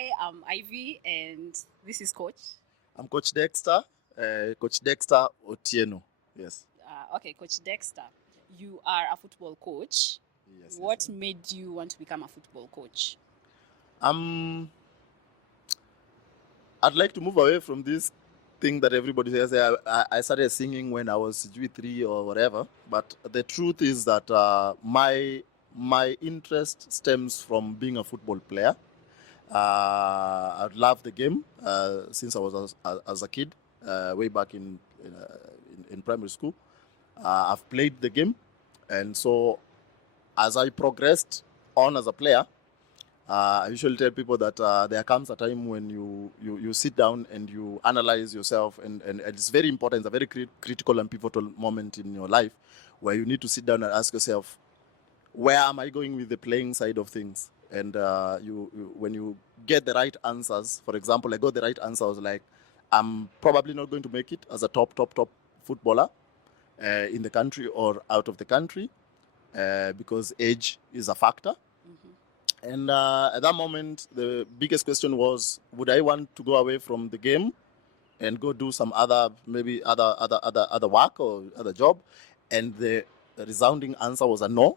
Hi, I'm Ivy, and this is Coach. I'm Coach Dexter, Coach Dexter Otieno. Yes. Okay, Coach Dexter, you are a football coach. Yes. What made you want to become a football coach? I'd like to move away from this thing that everybody says. I started singing when I was G3 or whatever, but the truth is that my interest stems from being a football player. I love the game since I was as a kid, way back in primary school. I've played the game, and so as I progressed on as a player, I usually tell people that there comes a time when you sit down and you analyze yourself, and it's very important. It's a very critical and pivotal moment in your life where you need to sit down and ask yourself, where am I going with the playing side of things? And when you get the right answers, for example, I got the right answer. I was like, I'm probably not going to make it as a top footballer in the country or out of the country because age is a factor. Mm-hmm. And at that moment, the biggest question was, would I want to go away from the game and go do some other work or other job? And the resounding answer was a no.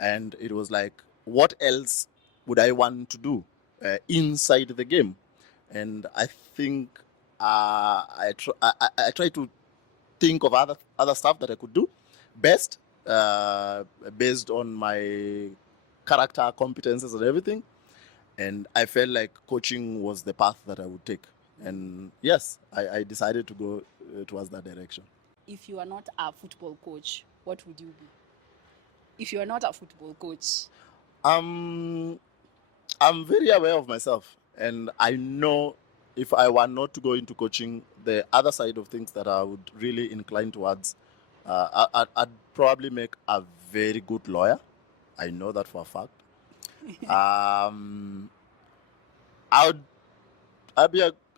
And it was like, what else would I want to do inside the game? And I think I try to think of other stuff that I could do best based on my character, competences, and everything. And I felt like coaching was the path that I would take. And yes, I decided to go towards that direction. If you are not a football coach, what would you be? If you are not a football coach? I'm very aware of myself, and I know if I were not to go into coaching, the other side of things that I would really incline towards, I'd probably make a very good lawyer. I know that for a fact.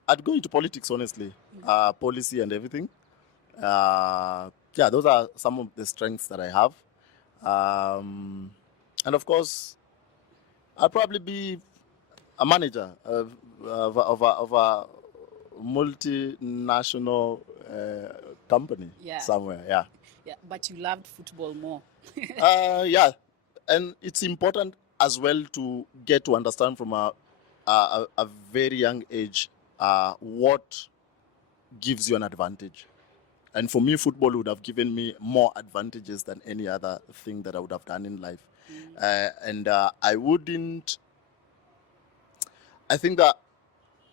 I'd go into politics, honestly, policy and everything. Those are some of the strengths that I have. And of course, I'll probably be a manager of a multinational company somewhere. Yeah, but you loved football more. Yeah, and it's important as well to get to understand from a very young age what gives you an advantage. And for me, football would have given me more advantages than any other thing that I would have done in life. I think that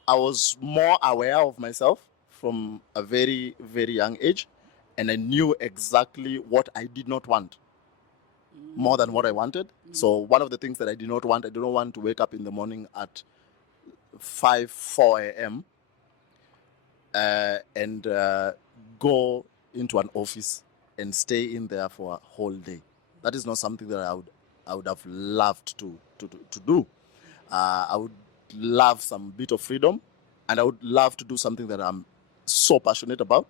I was more aware of myself from a very, very young age. And I knew exactly what I did not want more than what I wanted. So one of the things that I did not want to wake up in the morning at 4 a.m. And go into an office and stay in there for a whole day. That is not something that I would have loved to do. I would love some bit of freedom, and I would love to do something that I'm so passionate about.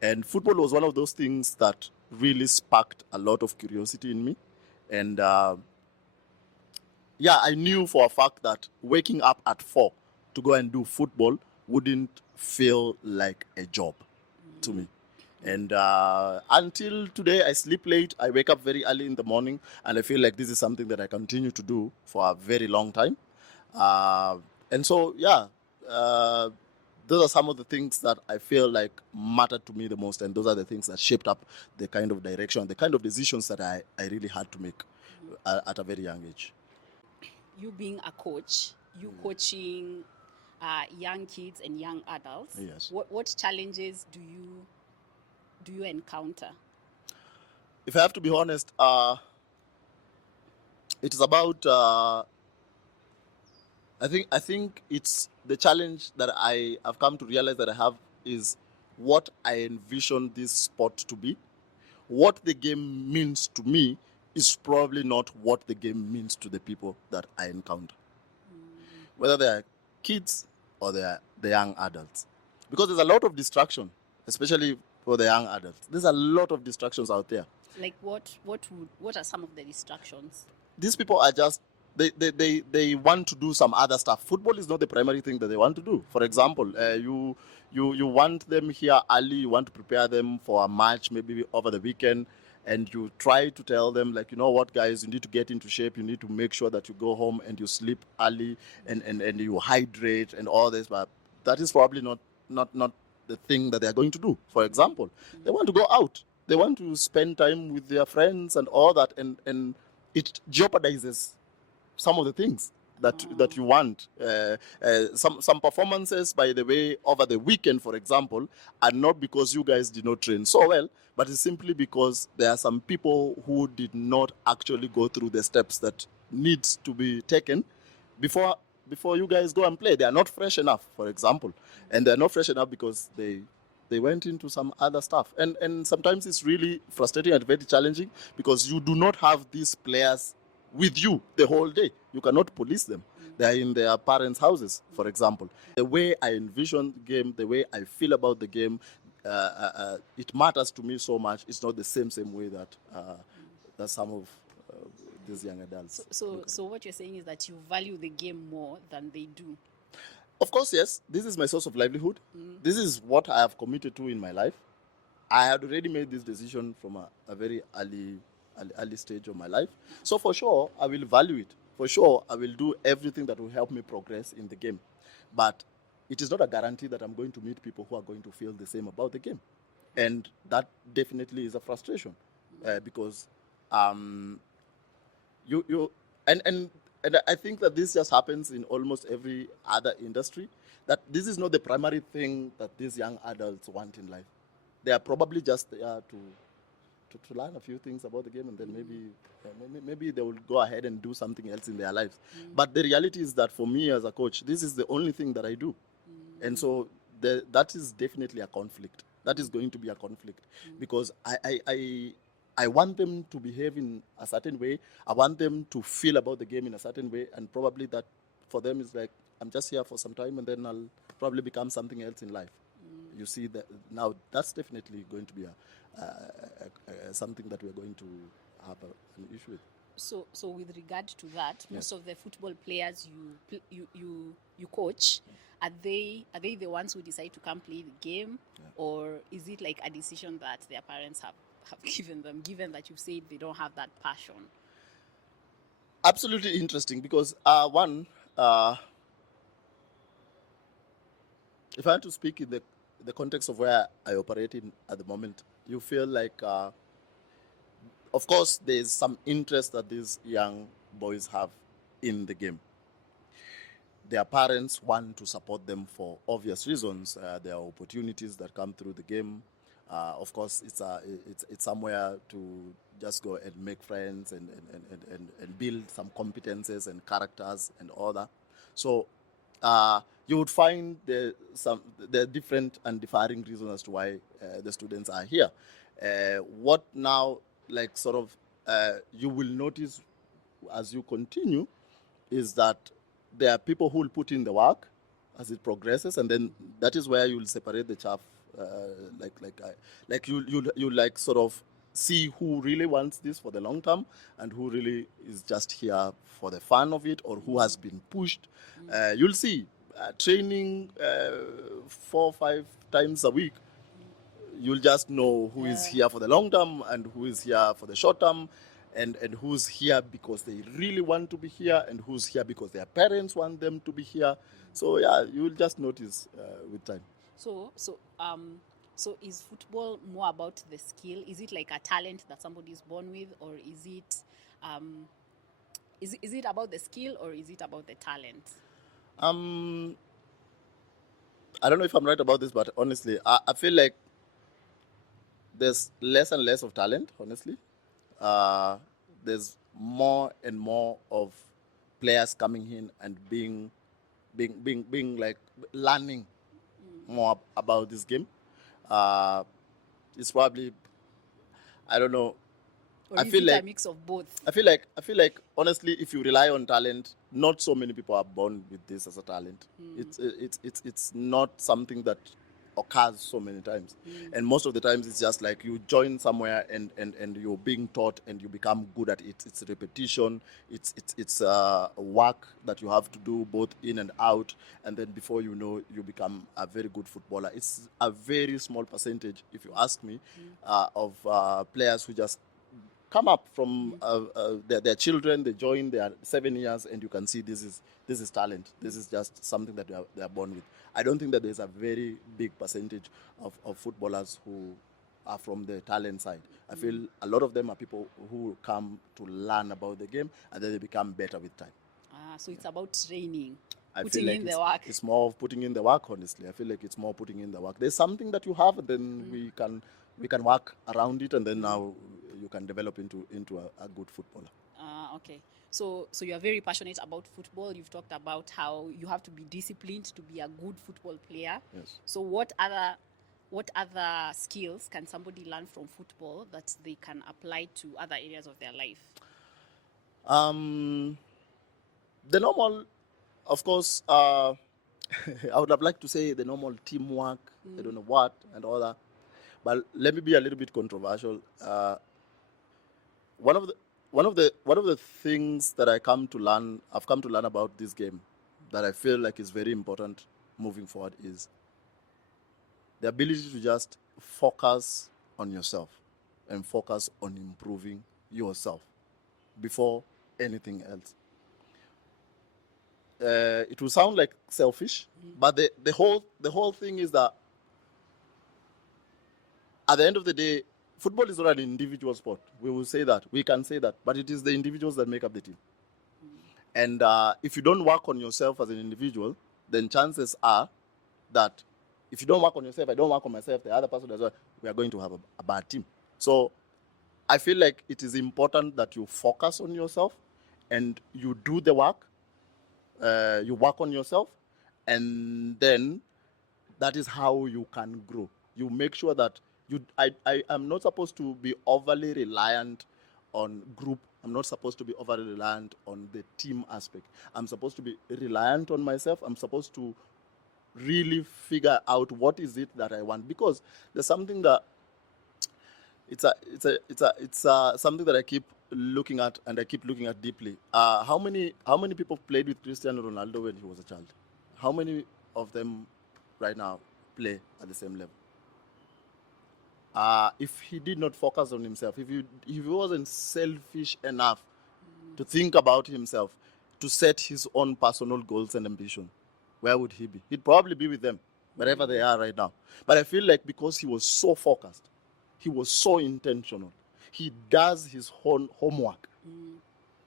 And football was one of those things that really sparked a lot of curiosity in me. And I knew for a fact that waking up at 4 to go and do football wouldn't feel like a job to me. And until today, I sleep late, I wake up very early in the morning, and I feel like this is something that I continue to do for a very long time. And so, those are some of the things that I feel like mattered to me the most, and those are the things that shaped up the kind of direction, the kind of decisions that I really had to make at a very young age. You being a coach, coaching young kids and young adults, yes. What challenges do you encounter? If I have to be honest, it is about I think it's the challenge that I have come to realize that I have is what I envision this sport to be. What the game means to me is probably not what the game means to the people that I encounter. Whether they are kids or they are the young adults. Because there's a lot of distraction, especially for the young adults. There's a lot of distractions out there. Like what are some of the distractions? These people are just they want to do some other stuff. Football is not the primary thing that they want to do. For example, you want them here early, you want to prepare them for a match maybe over the weekend, and you try to tell them, like, you know what, guys, you need to get into shape, you need to make sure that you go home and you sleep early, and you hydrate and all this. But that is probably not the thing that they're going to do. For example, they want to go out, they want to spend time with their friends and all that, and it jeopardizes some of the things that you want. Some performances, by the way, over the weekend, for example, are not because you guys did not train so well, but it's simply because there are some people who did not actually go through the steps that needs to be taken before you guys go and play. They are not fresh enough, for example, and they're not fresh enough because they went into some other stuff, and sometimes it's really frustrating and very challenging because you do not have these players with you the whole day. You cannot police them. They are in their parents' houses, for example. The way I envision the game, the way I feel about the game, it matters to me so much. It's not the same way that some of these young adults. So what you're saying is that you value the game more than they do. Of course, yes. This is my source of livelihood. This is what I have committed to in my life. I had already made this decision from a very early stage of my life. So for sure, I will value it. For sure, I will do everything that will help me progress in the game. But it is not a guarantee that I'm going to meet people who are going to feel the same about the game. And that definitely is a frustration because and I think that this just happens in almost every other industry, that this is not the primary thing that these young adults want in life. They are probably just there to learn a few things about the game, and then maybe they will go ahead and do something else in their lives. But the reality is that for me as a coach, this is the only thing that I do. And so that is definitely a conflict. That is going to be a conflict because I want them to behave in a certain way. I want them to feel about the game in a certain way, and probably that for them is like, I'm just here for some time and then I'll probably become something else in life. You see that now, that's definitely going to be something that we're going to have an issue with. So with regard to that, most of the football players you coach, are they the ones who decide to come play the game, or is it like a decision that their parents have given them, given that you've said they don't have that passion? Absolutely interesting because if I had to speak in the context of where I operate in at the moment, you feel like of course there's some interest that these young boys have in the game. Their parents want to support them for obvious reasons. There are opportunities that come through the game. Of course, it's somewhere to just go and make friends and build some competences and characters and all that. So you would find there are different and differing reasons as to why the students are here. What now, like sort of, you will notice as you continue is that there are people who will put in the work as it progresses, and then that is where you will separate the chaff. You like sort of see who really wants this for the long term and who really is just here for the fun of it, or who has been pushed. You'll see training 4 or 5 times a week. You'll just know who is here for the long term and who is here for the short term, and who's here because they really want to be here, and who's here because their parents want them to be here. So yeah, you'll just notice with time. So is football more about the skill? Is it like a talent that somebody is born with, or is it about the skill, or is it about the talent? I don't know if I'm right about this, but honestly, I feel like there's less and less of talent, honestly. There's more and more of players coming in and being like learning more about this game. It's probably, I don't know. Or I feel like a mix of both. I feel like honestly, if you rely on talent, not so many people are born with this as a talent. It's not something that occurs so many times. And most of the times it's just like you join somewhere and you're being taught and you become good at it. It's repetition, it's work that you have to do both in and out, and then before you know, you become a very good footballer. It's a very small percentage, if you ask me, of players who just come up from their children, they join, they are 7 years, and you can see this is talent. This is just something that they are born with. I don't think that there's a very big percentage of footballers who are from the talent side. I feel a lot of them are people who come to learn about the game, and then they become better with time. So it's about training, I putting feel like in the work. it's more of putting in the work, honestly. I feel like it's more putting in the work. There's something that you have, and then we can work around it, and then now you can develop into a good footballer. Okay. So you are very passionate about football. You've talked about how you have to be disciplined to be a good football player. Yes. So what other skills can somebody learn from football that they can apply to other areas of their life? The normal, of course, I would have liked to say the normal teamwork, I don't know what, and all that. But let me be a little bit controversial. One of the things that I've come to learn about this game that I feel like is very important moving forward is the ability to just focus on yourself and focus on improving yourself before anything else. It will sound like selfish, but the whole thing is that at the end of the day, football is not an individual sport. We will say that. We can say that. But it is the individuals that make up the team. And if you don't work on yourself as an individual, then chances are that if you don't work on yourself, I don't work on myself, the other person does well, we are going to have a bad team. So I feel like it is important that you focus on yourself and you do the work. You work on yourself, and then that is how you can grow. You make sure that I am not supposed to be overly reliant on group. I'm not supposed to be overly reliant on the team aspect. I'm supposed to be reliant on myself. I'm supposed to really figure out what is it that I want, because there's something that it's something that I keep looking at, and I keep looking at deeply. How many people played with Cristiano Ronaldo when he was a child? How many of them right now play at the same level? If he did not focus on himself, if he wasn't selfish enough to think about himself, to set his own personal goals and ambition, where would he be? He'd probably be with them, wherever they are right now. But I feel like because he was so focused, he was so intentional, he does his own homework.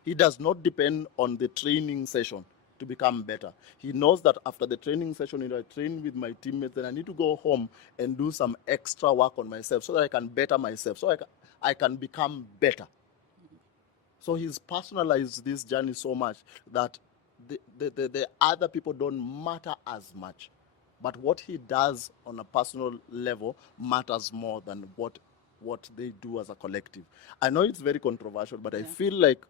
He does not depend on the training session to become better. He knows that after the training session, if I train with my teammates, then I need to go home and do some extra work on myself so that I can better myself, so I can become better. So he's personalized this journey so much that the other people don't matter as much. But what he does on a personal level matters more than what they do as a collective. I know it's very controversial, but I feel like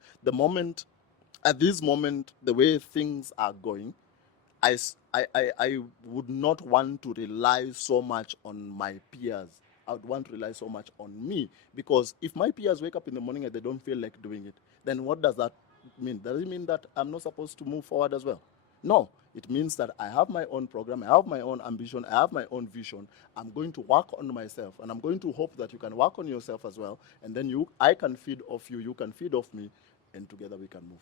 at this moment, the way things are going, I would not want to rely so much on my peers. I would want to rely so much on me, because if my peers wake up in the morning and they don't feel like doing it, then what does that mean? Does it mean that I'm not supposed to move forward as well? No, it means that I have my own program, I have my own ambition, I have my own vision. I'm going to work on myself, and I'm going to hope that you can work on yourself as well, and then I can feed off you, you can feed off me, and together we can move.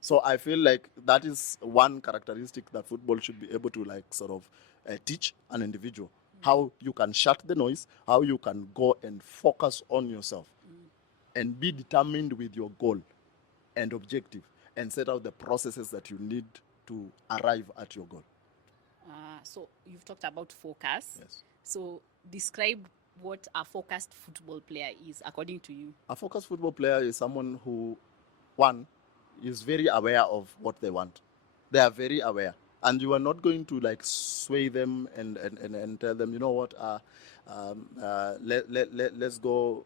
So I feel like that is one characteristic that football should be able to sort of teach an individual. How you can shut the noise, how you can go and focus on yourself and be determined with your goal and objective, and set out the processes that you need to arrive at your goal. So you've talked about focus. Yes. So describe what a focused football player is according to you. A focused football player is someone who, one, is very aware of what they want. They are very aware. And you are not going to like sway them and tell them, you know what, let's go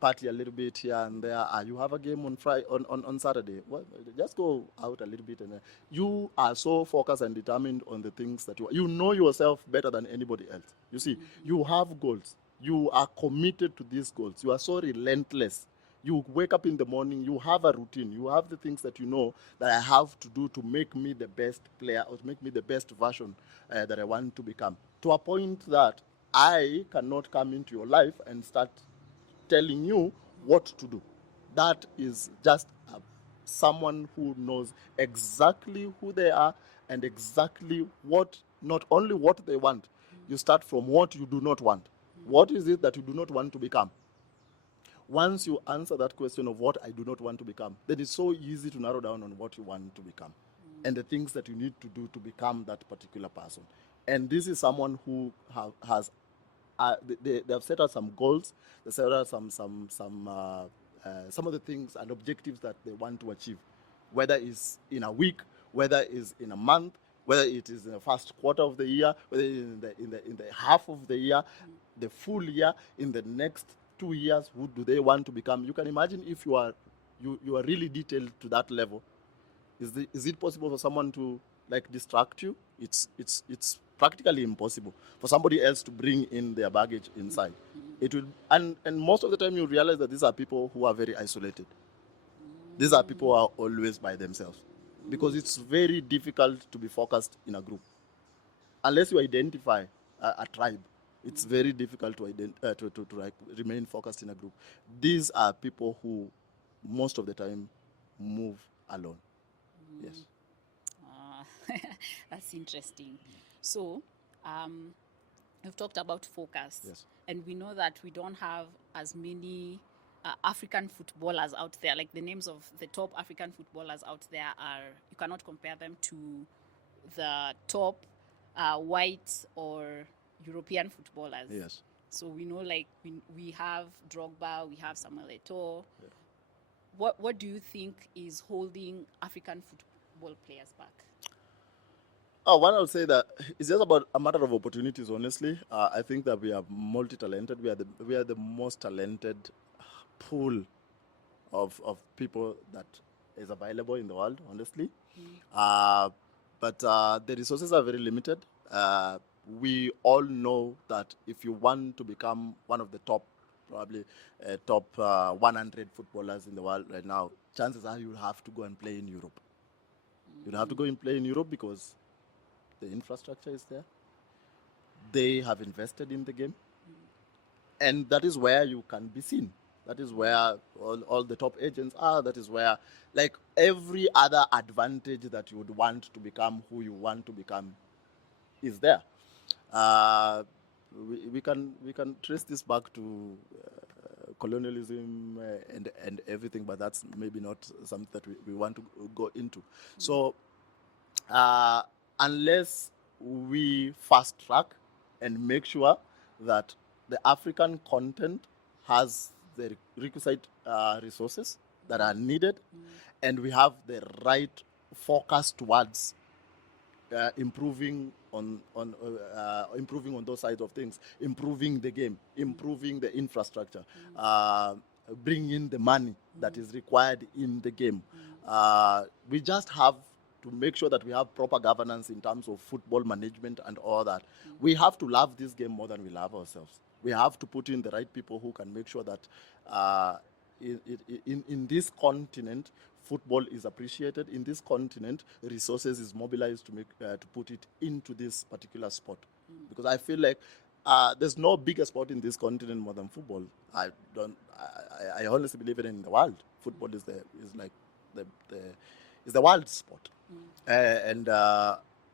party a little bit here and there. You have a game on Friday, on Saturday. Well, just go out a little bit. And you are so focused and determined on the things that you know yourself better than anybody else. You see, you have goals. You are committed to these goals. You are so relentless. You wake up in the morning, you have a routine, you have the things that you know that I have to do to make me the best player or to make me the best version that I want to become. To a point that I cannot come into your life and start telling you what to do. That is just someone who knows exactly who they are and exactly what, not only what they want. You start from what you do not want. What is it that you do not want to become? Once you answer that question of what I do not want to become, then it's so easy to narrow down on what you want to become and the things that you need to do to become that particular person. And this is someone who has they have set out some goals. They set out some of the things and objectives that they want to achieve, whether it's in a week, whether it's in a month, whether it is in the first quarter of the year, whether it is in the half of the year, the full year, in the next 2 years. Who do they want to become? You can imagine if you are really detailed to that level. Is it possible for someone to like distract you? It's practically impossible for somebody else to bring in their baggage inside. It will, and most of the time you realize that these are people who are very isolated. These are people who are always by themselves, because it's very difficult to be focused in a group unless you identify a tribe. It's very difficult to like remain focused in a group. These are people who most of the time move alone. Yes. That's interesting. So, we've talked about focus. Yes. And we know that we don't have as many African footballers out there. Like the names of the top African footballers out there you cannot compare them to the top white or European footballers. Yes. So we know, like, we have Drogba, we have Samuel Etoo. Yeah. What do you think is holding African football players back? One, I would say that it's just about a matter of opportunities. Honestly, I think that we are multi-talented. We are the most talented pool of people that is available in the world. Honestly, but the resources are very limited. We all know that if you want to become one of the top, probably top 100 footballers in the world right now, chances are you'll have to go and play in Europe. You'll have to go and play in Europe because the infrastructure is there. They have invested in the game. And that is where you can be seen. That is where all the top agents are. That is where, like, every other advantage that you would want to become who you want to become is there. We can trace this back to colonialism and everything, but that's maybe not something that we want to go into. So unless we fast track and make sure that the African content has the requisite resources that are needed, and we have the right focus towards improving on those sides of things, improving the game, improving the infrastructure, bring in the money that is required in the game. We just have to make sure that we have proper governance in terms of football management and all that. We have to love this game more than we love ourselves. We have to put in the right people who can make sure that in this continent, football is appreciated. In this continent, resources is mobilized to make to put it into this particular sport. Because I feel like there's no bigger sport in this continent more than football. I honestly believe it in the world. Football is the world sport. And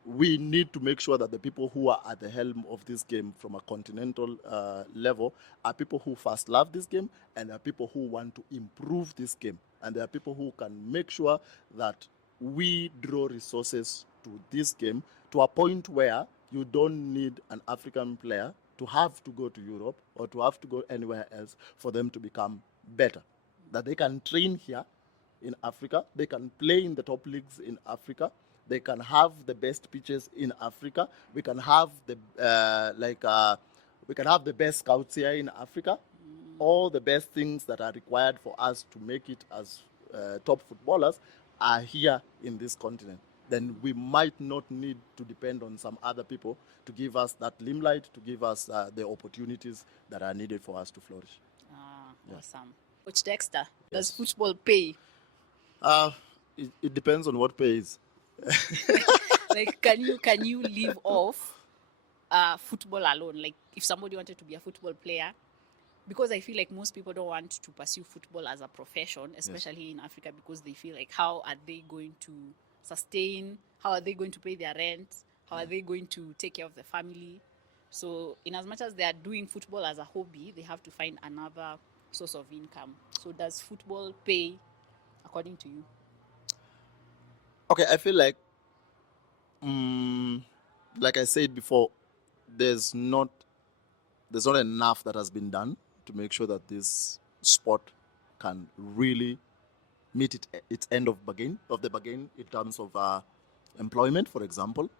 we need to make sure that the people who are at the helm of this game from a continental level are people who first love this game, and are people who want to improve this game. And there are people who can make sure that we draw resources to this game to a point where you don't need an African player to have to go to Europe or to have to go anywhere else for them to become better. That they can train here in Africa, they can play in the top leagues in Africa, They can have the best pitches in Africa. We can have we can have the best scouts here in Africa. All the best things that are required for us to make it as top footballers are here in this continent. Then we might not need to depend on some other people to give us that limelight, to give us the opportunities that are needed for us to flourish. Awesome. Coach Dexter, does Yes. football pay? It depends on what pays. Like, can you live off football alone? Like, if somebody wanted to be a football player, because I feel like most people don't want to pursue football as a profession, especially in Africa, because they feel like, how are they going to sustain? How are they going to pay their rent? How are they going to take care of the family? So, in as much as they are doing football as a hobby, they have to find another source of income. So, does football pay, according to you? Okay, I feel like I said before, there's not enough that has been done to make sure that this sport can really meet its end of the bargain in terms of employment, for example.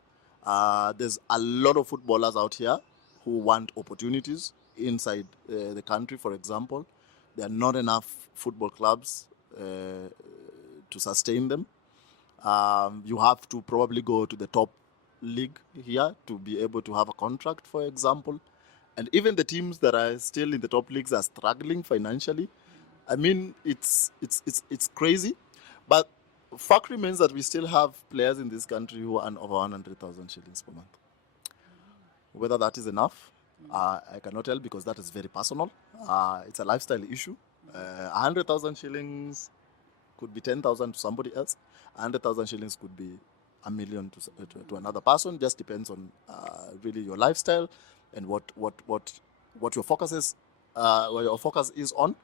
There's a lot of footballers out here who want opportunities inside the country, for example. There are not enough football clubs to sustain them. You have to probably go to the top league here to be able to have a contract, for example. And even the teams that are still in the top leagues are struggling financially. I mean, it's crazy. But fact remains that we still have players in this country who earn over 100,000 shillings per month. Whether that is enough, I cannot tell, because that is very personal. It's a lifestyle issue. 100,000 shillings could be 10,000 to somebody else. 100,000 shillings could be a million to another person. Just depends on really your lifestyle and what your focus is, what your focus is on.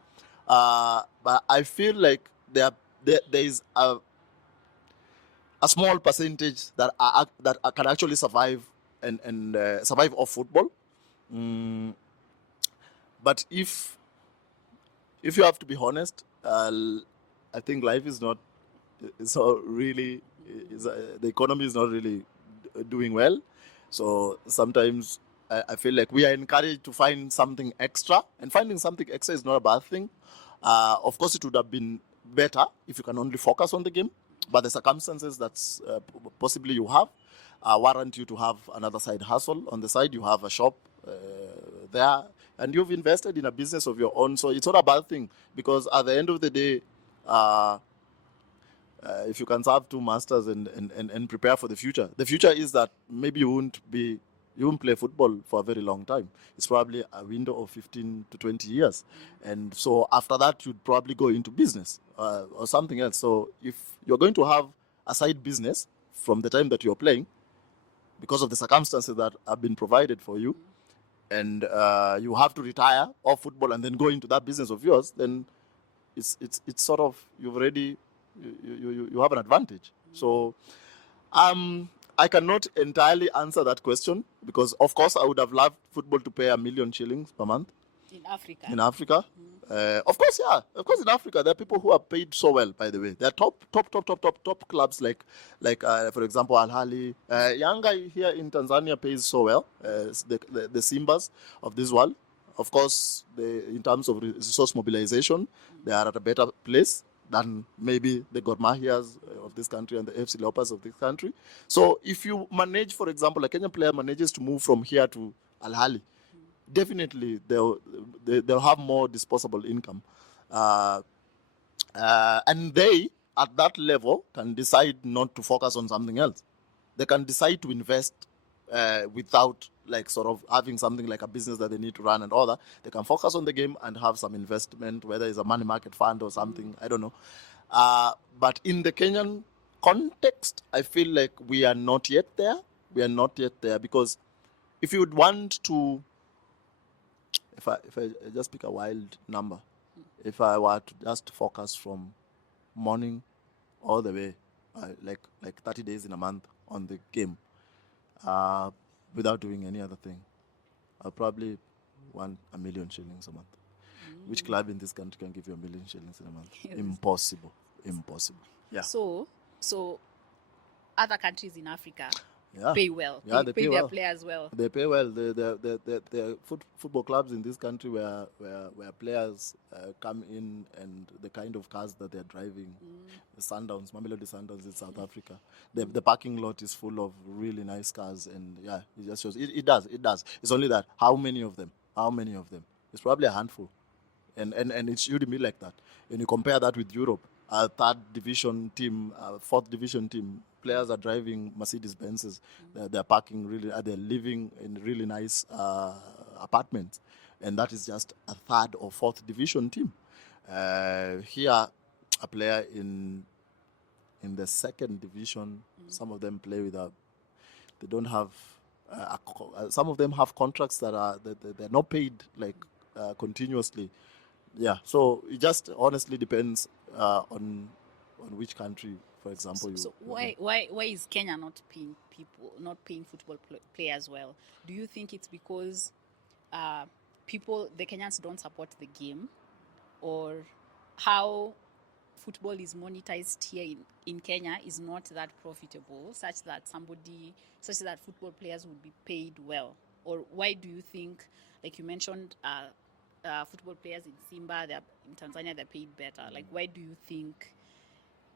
But I feel like there is a small percentage that can actually survive and survive off football. But if you have to be honest, I think life is not so really the economy is not really doing well. So sometimes I feel like we are encouraged to find something extra, and finding something extra is not a bad thing. Of course, it would have been better if you can only focus on the game, but the circumstances that's possibly you have warrant you to have another side hustle on the side. You have a shop there, and you've invested in a business of your own, so it's not a bad thing, because at the end of the day, if you can serve two masters and prepare for the future is that maybe you won't play football for a very long time. It's probably a window of 15 to 20 years. And so after that, you'd probably go into business or something else. So if you're going to have a side business from the time that you're playing, because of the circumstances that have been provided for you, and you have to retire off football and then go into that business of yours, then it's sort of, you've already, you have an advantage. So I cannot entirely answer that question, because of course I would have loved football to pay 1 million shillings per month In Africa? Of course, yeah. Of course, in Africa, there are people who are paid so well, by the way. There are top clubs like for example, Al Ahly. Yanga here in Tanzania pays so well. The Simbas of this world. Of course, in terms of resource mobilization, they are at a better place than maybe the Gor Mahias of this country and the FC Leopards of this country. So if you manage, for example, a Kenyan player manages to move from here to Al Ahly, definitely they'll have more disposable income, and they at that level can decide not to focus on something else. They can decide to invest without like sort of having something like a business that they need to run and all that. They can focus on the game and have some investment, whether it's a money market fund or something, I don't know. But in the Kenyan context, I feel like we are not yet there. Because if you would want to, if I just pick a wild number, if I were to just focus from morning all the way, like 30 days in a month on the game, without doing any other thing, I'll probably want 1 million shillings a month. Which club in this country can give you 1 million shillings in a month? Impossible. Yeah. So other countries in Africa Yeah. pay well. Yeah, they pay their well. players well. They pay well. The football clubs in this country where players come in and the kind of cars that they're driving, the Sundowns, Mamelodi Sundowns in South Africa, the parking lot is full of really nice cars, and yeah, it just shows. It does. It's only that how many of them? It's probably a handful, and it shouldn't be like that. When you compare that with Europe, a third division team, fourth division team, players are driving Mercedes Benzes. They're parking really, they're living in really nice apartments, and that is just a third or fourth division team. Here, a player in the second division, some of them play with they don't have. Some of them have contracts that they're not paid like continuously. Yeah, so it just honestly depends on which country, for example. So you why is Kenya not paying football players well? Do you think it's because the Kenyans don't support the game, or how football is monetized here in Kenya is not that profitable, such that football players would be paid well? Or why do you think, like you mentioned, football players in Simba, in Tanzania, they're paid better? Like, why do you think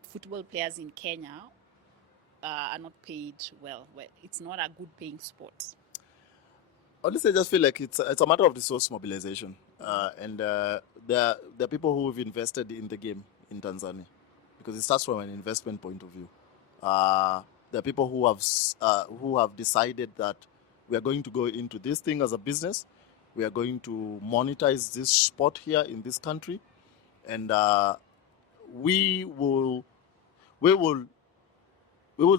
football players in Kenya are not paid well? It's not a good paying sport. Honestly, I just feel like it's a matter of resource mobilization, and there are people who have invested in the game in Tanzania, because it starts from an investment point of view. There are people who have decided that we are going to go into this thing as a business. We are going to monetize this sport here in this country, and we will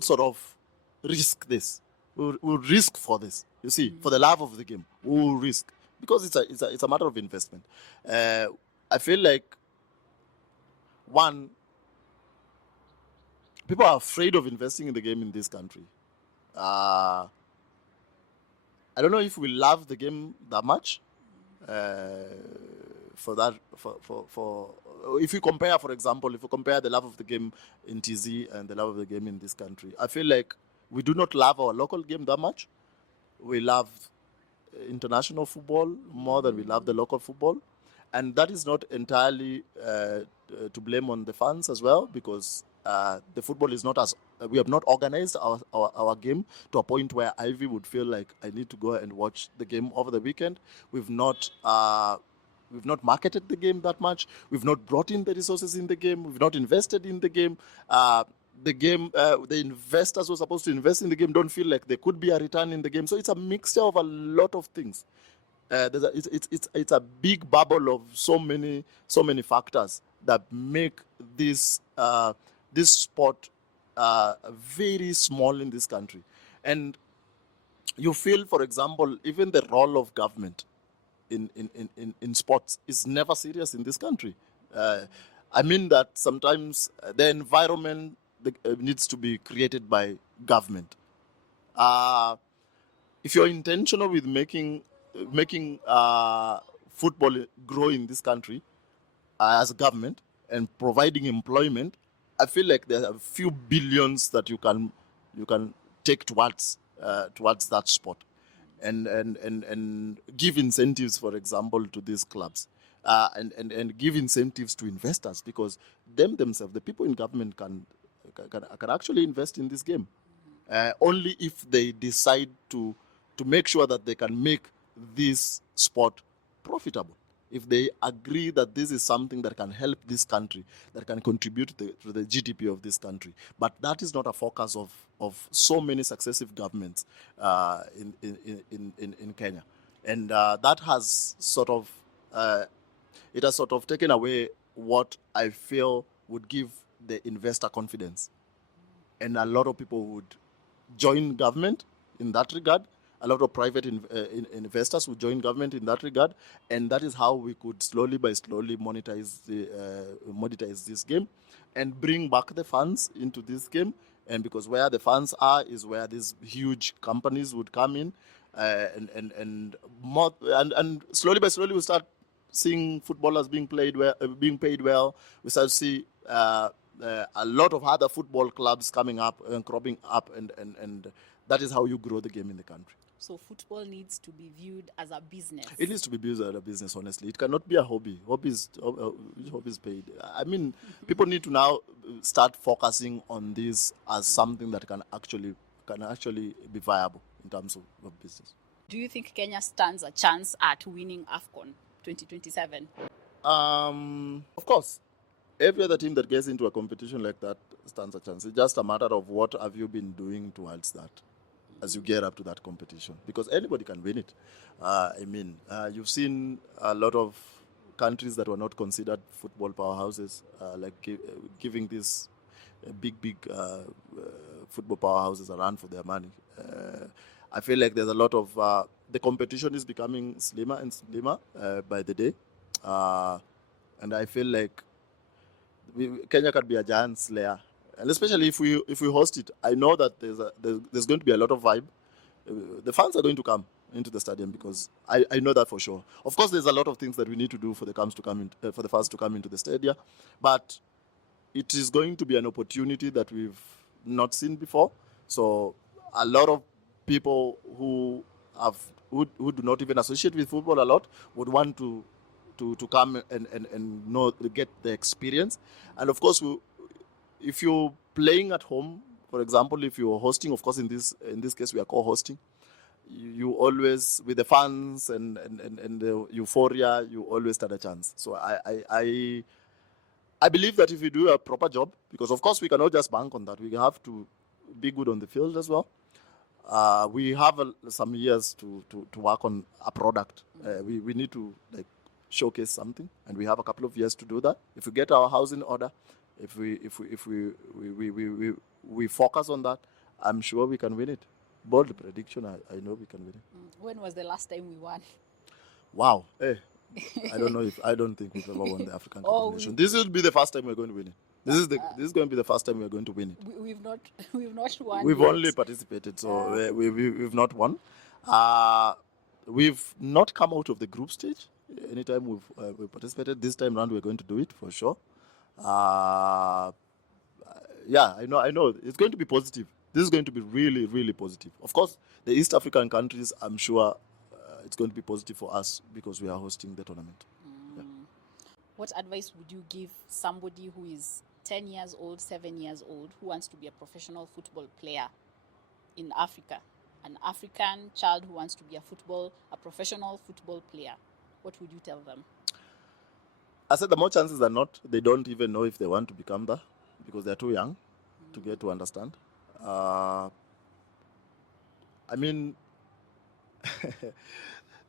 sort of risk this. We'll risk for this. You see, for the love of the game, we'll risk, because it's a matter of investment. I feel like, one, people are afraid of investing in the game in this country. I don't know if we love the game that much. If you compare, for example, the love of the game in TZ and the love of the game in this country, I feel like we do not love our local game that much. We love international football more than we love the local football, and that is not entirely to blame on the fans as well, because the football is not we have not organized our game to a point where Ivy would feel like I need to go and watch the game over the weekend. We've not marketed the game that much. We've not brought in the resources in the game. We've not invested in the game. The investors who are supposed to invest in the game don't feel like there could be a return in the game. So it's a mixture of a lot of things. It's a big bubble of so many factors that make this sport very small in this country. And you feel, for example, even the role of government in sports is never serious in this country. I mean that sometimes the environment needs to be created by government. If you're intentional with making football grow in this country as a government and providing employment, I feel like there are a few billions that you can take towards that sport, and give incentives, for example, to these clubs, and give incentives to investors, because themselves, the people in government can actually invest in this game, only if they decide to make sure that they can make this sport profitable. If they agree that this is something that can help this country, that can contribute to the GDP of this country. But that is not a focus of so many successive governments in Kenya. And that has sort of taken away what I feel would give the investor confidence. And a lot of people would join government in that regard. A lot of private investors would join government in that regard, and that is how we could slowly monetize this game and bring back the funds into this game. And because where the funds are is where these huge companies would come in, and slowly we start seeing footballers being paid well. We start to see a lot of other football clubs coming up and cropping up, and that is how you grow the game in the country. So football needs to be viewed as a business. It needs to be viewed as a business, honestly. It cannot be a hobby. Hobbies paid. I mean, people need to now start focusing on this as something that can actually be viable in terms of business. Do you think Kenya stands a chance at winning AFCON 2027? Of course. Every other team that gets into a competition like that stands a chance. It's just a matter of what have you been doing towards that as you get up to that competition, because anybody can win it. You've seen a lot of countries that were not considered football powerhouses, giving these big football powerhouses a run for their money. I feel like there's a lot of the competition is becoming slimmer and slimmer by the day, and I feel like Kenya can be a giant slayer. And especially if we host it, I know that there's going to be a lot of vibe. The fans are going to come into the stadium, because I know that for sure. Of course, there's a lot of things that we need to do for the fans to come into the stadium, but it is going to be an opportunity that we've not seen before. So a lot of people who do not even associate with football a lot would want to come and know, get the experience. And of course, if you're playing at home, for example, if you're hosting, of course, in this case we are co-hosting, you always, with the fans and the euphoria, you always stand a chance. So I believe that if we do a proper job, because of course we cannot just bank on that, we have to be good on the field as well. We have some years to work on a product. We need to showcase something, and we have a couple of years to do that. If we get our house in order, if we focus on that, I'm sure we can win it. Bold prediction, I know we can win it. When was the last time we won? Wow. I don't think we've ever won the African Cup of Nations. This will be the first time we're going to win it. This is going to be the first time we're going to win it. We've not won. We've only participated, so we've not won. We've not come out of the group stage. Anytime we've participated, this time round we're going to do it for sure. I know. It's going to be positive. This is going to be really, really positive. Of course, the East African countries, I'm sure it's going to be positive for us because we are hosting the tournament. Yeah. What advice would you give somebody who is 10 years old, 7 years old, who wants to be a professional football player in Africa? An African child who wants to be a professional football player. What would you tell them? I said the more chances than not, they don't even know if they want to become that, because they're too young to get to understand.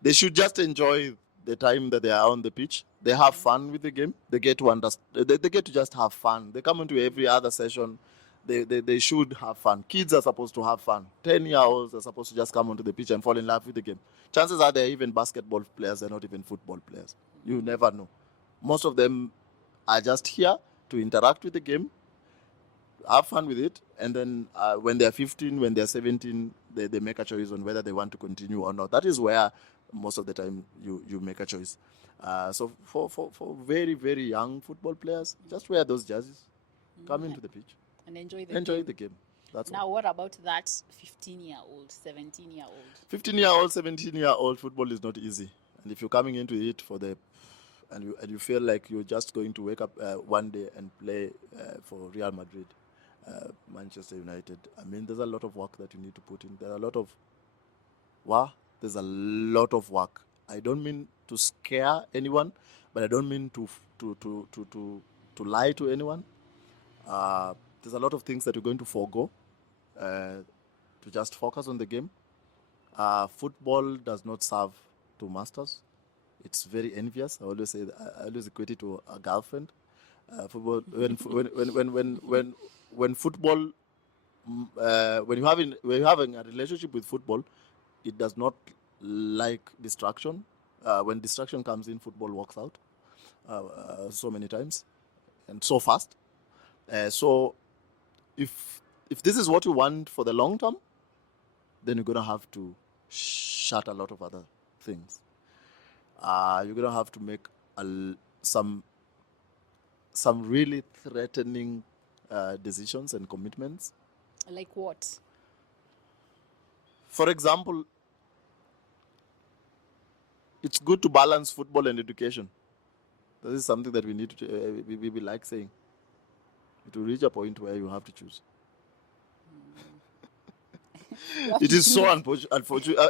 They should just enjoy the time that they are on the pitch. They have fun with the game. They get to understand. They get to just have fun. They come into every other session. They should have fun. Kids are supposed to have fun. 10-year-olds are supposed to just come onto the pitch and fall in love with the game. Chances are they're even basketball players. They're not even football players. You never know. Most of them are just here to interact with the game, have fun with it, and then when they're 15, when they're 17, they make a choice on whether they want to continue or not. That is where most of the time you make a choice. So for very, very young football players, just wear those jerseys, come into the pitch, and enjoy the game. That's now all. What about that 15-year-old, 17-year-old? 15-year-old, 17-year-old football is not easy. And if you're coming into it and you feel like you're just going to wake up one day and play for Real Madrid, Manchester United, there's a lot of work that you need to put in. There's a lot of work. I don't mean to scare anyone, but I don't mean to lie to anyone. There's a lot of things that you're going to forego to just focus on the game. Football does not serve two masters. It's very envious. I always say that, I always equate it to a girlfriend. Football when football when you're having a relationship with football, it does not like distraction. When distraction comes in, football walks out so many times and so fast. So if this is what you want for the long term, then you're gonna have to shut a lot of other things. You're gonna have to make some really threatening decisions and commitments. Like what? For example, it's good to balance football and education. This is something that we need to, we like saying. To reach a point where you have to choose. It is so unfortunate.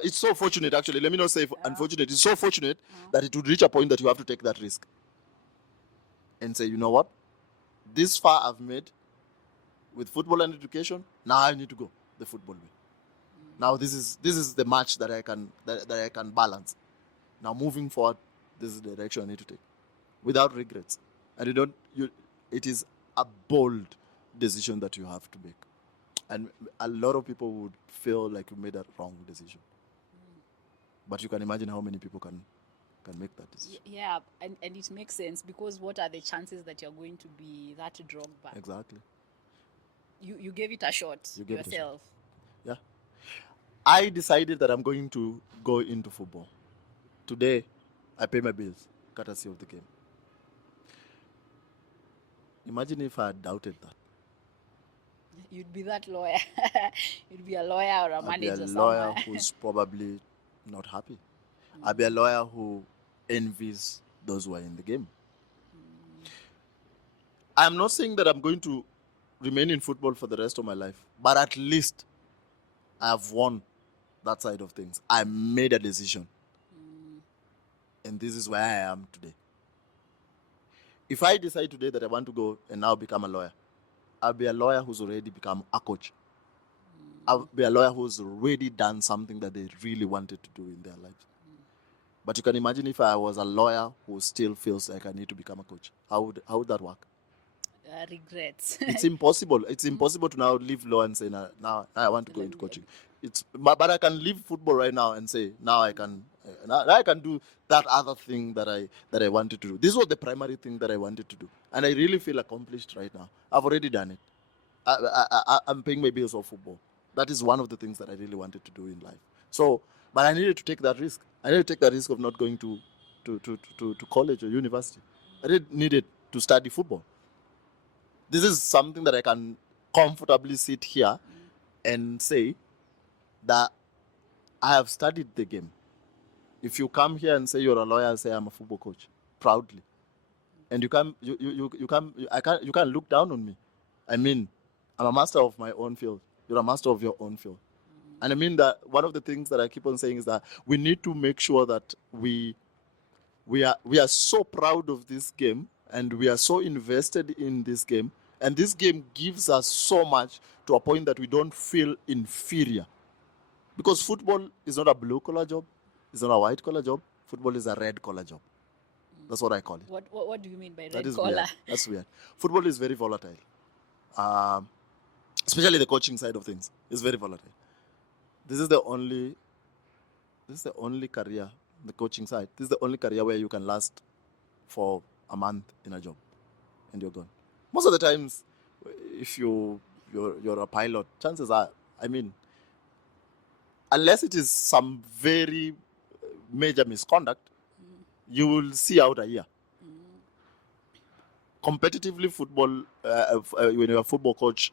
It's so fortunate, actually. Let me not say unfortunate. It's so fortunate that it would reach a point that you have to take that risk and say, you know what? This far I've made with football and education. Now I need to go the football way. Now this is the match that I can balance. Now moving forward, this is the direction I need to take, without regrets. And it is a bold decision that you have to make. And a lot of people would feel like you made a wrong decision. But you can imagine how many people can make that decision. Yeah, and it makes sense, because what are the chances that you're going to be that Drogba? Exactly. You gave it a shot yourself. Yeah. I decided that I'm going to go into football. Today, I pay my bills, courtesy of the game. Imagine if I had doubted that. You'd be that lawyer. You'd be a lawyer or a manager somewhere. I'd be a lawyer who's probably not happy. I'd be a lawyer who envies those who are in the game. I'm not saying that I'm going to remain in football for the rest of my life, but at least I have won that side of things. I made a decision. And this is where I am today. If I decide today that I want to go and now become a lawyer, I'll be a lawyer who's already become a coach. I'll be a lawyer who's already done something that they really wanted to do in their lives. But you can imagine if I was a lawyer who still feels like I need to become a coach. How would that work? Regrets. It's impossible. It's impossible to now leave law and say, now I want to go into coaching. But I can leave football right now and say, now I can do that other thing that I wanted to do. This was the primary thing that I wanted to do. And I really feel accomplished right now. I've already done it. I'm paying my bills off football. That is one of the things that I really wanted to do in life. So, but I needed to take that risk. I needed to take that risk of not going to college or university. I needed to study football. This is something that I can comfortably sit here and say that I have studied the game. If you come here and say you're a lawyer, say I'm a football coach, proudly, and you can't look down on me. I mean, I'm a master of my own field. You're a master of your own field. And I mean that one of the things that I keep on saying is that we need to make sure that we are so proud of this game, and we are so invested in this game, and this game gives us so much to a point that we don't feel inferior. Because football is not a blue-collar job. It's not a white-collar job. Football is a red-collar job. That's what I call it. What do you mean by red that is collar? Weird. That's weird. Football is very volatile. Especially the coaching side of things. It's very volatile. This is the only career, the coaching side. This is the only career where you can last for a month in a job and you're gone. Most of the times, if you're a pilot, chances are, I mean, unless it is some very major misconduct, you will see out a year. Competitively football, when you're a football coach,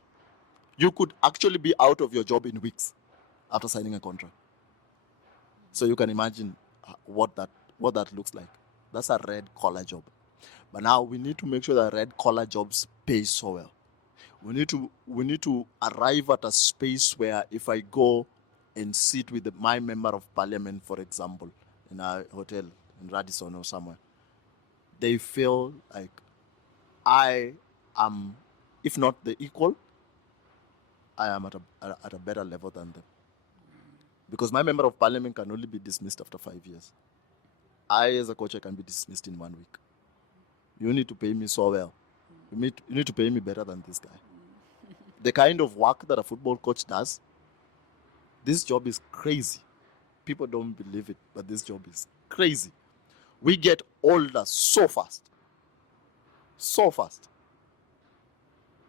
you could actually be out of your job in weeks after signing a contract. So you can imagine what that looks like. That's a red collar job. But now we need to make sure that red collar jobs pay so well. We need to arrive at a space where if I go and sit with my member of parliament, for example, in a hotel in Radisson or somewhere, they feel like I am, if not the equal, I am at a better level than them. Because my member of parliament can only be dismissed after 5 years. I, as a coach, I can be dismissed in 1 week. You need to pay me so well. You need to pay me better than this guy. The kind of work that a football coach does, this job is crazy. People don't believe it, but this job is crazy. We get older so fast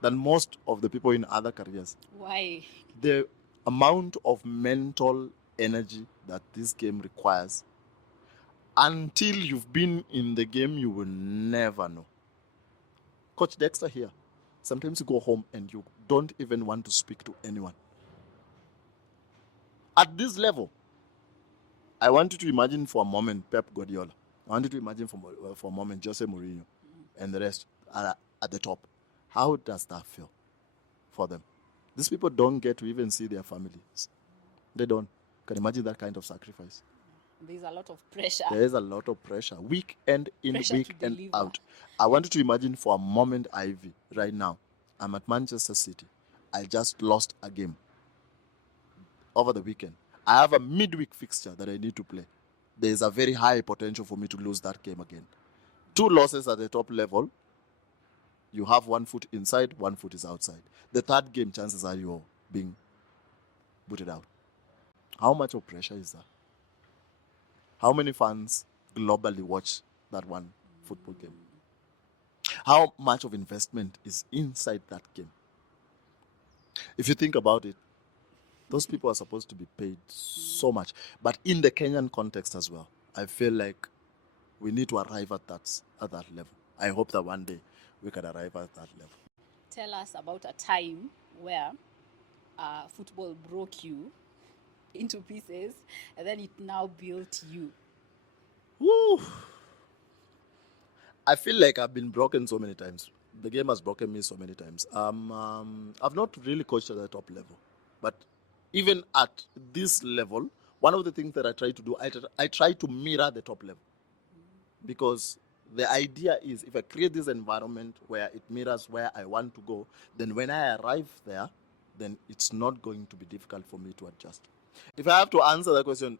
than most of the people in other careers. Why? The amount of mental energy that this game requires, until you've been in the game, you will never know. Coach Dexter here, Sometimes you go home and you don't even want to speak to anyone. At this level, I want you to imagine for a moment Pep Guardiola. I want you to imagine for a moment Jose Mourinho and the rest are at the top. How does that feel for them? These people don't get to even see their families. They don't. Can you imagine that kind of sacrifice? There's a lot of pressure. There is a lot of pressure. Weekend in, Pressure weekend to deliver. out. I want you to imagine for a moment, Ivy, right now. I'm at Manchester City. I just lost a game over the weekend. I have a midweek fixture that I need to play. There is a very high potential for me to lose that game again. 2 losses at the top level. You have 1 foot inside, 1 foot is outside. The third game, chances are you're being booted out. How much of pressure is that? How many fans globally watch that one football game? How much of investment is inside that game? If you think about it, those people are supposed to be paid so much. But in the Kenyan context as well, I feel like we need to arrive at that level. I hope that one day we can arrive at that level. Tell us about a time where football broke you into pieces and then it now built you. Woo! I feel like I've been broken so many times. The game has broken me so many times. I've not really coached at the top level, but even at this level, one of the things that I try to do, I try to mirror the top level, because the idea is if I create this environment where it mirrors where I want to go, then when I arrive there, then it's not going to be difficult for me to adjust. If I have to answer that question,